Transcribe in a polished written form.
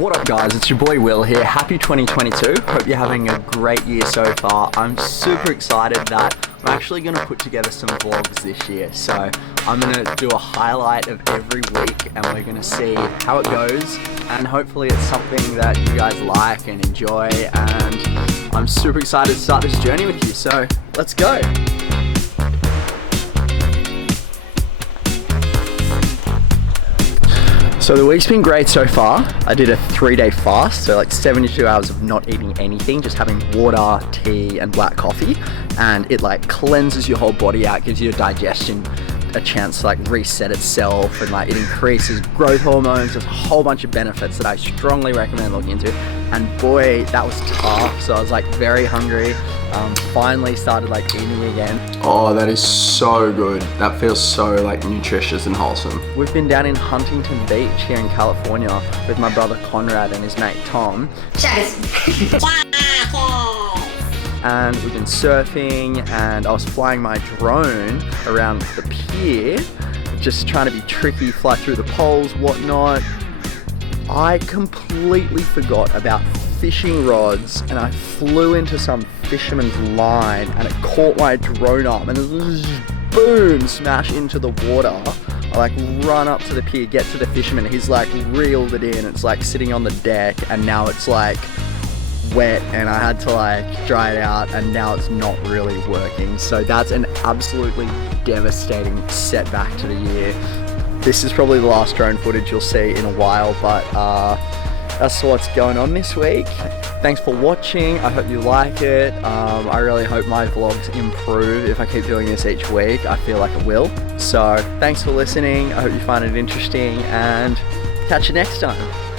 What up guys, it's your boy Will here. Happy 2022. Hope you're having a great year so far. I'm super excited that I'm actually going to put together some vlogs this year. So I'm going to do a highlight of every week and we're going to see how it goes. And hopefully it's something that you guys like and enjoy. And I'm super excited to start this journey with you. So let's go. So the week's been great so far. I did a 3-day fast, so like 72 hours of not eating anything, just having water, tea, and black coffee. And it like cleanses your whole body out, gives your digestion a chance to like reset itself, and like it increases growth hormones. There's a whole bunch of benefits that I strongly recommend looking into. And boy, that was tough. So I was like very hungry. Finally started like eating again. Oh, that is so good. That feels so like nutritious and wholesome. We've been down in Huntington Beach here in California with my brother Conrad and his mate Tom. And we've been surfing, and I was flying my drone around the pier, just trying to be tricky, fly through the poles, whatnot. I completely forgot about fishing rods, and I flew into some fisherman's line, and it caught my drone arm, and it was just boom, smash into the water. I like run up to the pier, get to the fisherman, he's like reeled it in, it's like sitting on the deck, and now it's like wet, and I had to like dry it out, and now it's not really working. So that's an absolutely devastating setback to the year. This is probably the last drone footage you'll see in a while, but that's what's going on this week. Thanks for watching. I hope you like it. I really hope my vlogs improve if I keep doing this each week. I feel like I will. So thanks for listening. I hope you find it interesting, and catch you next time.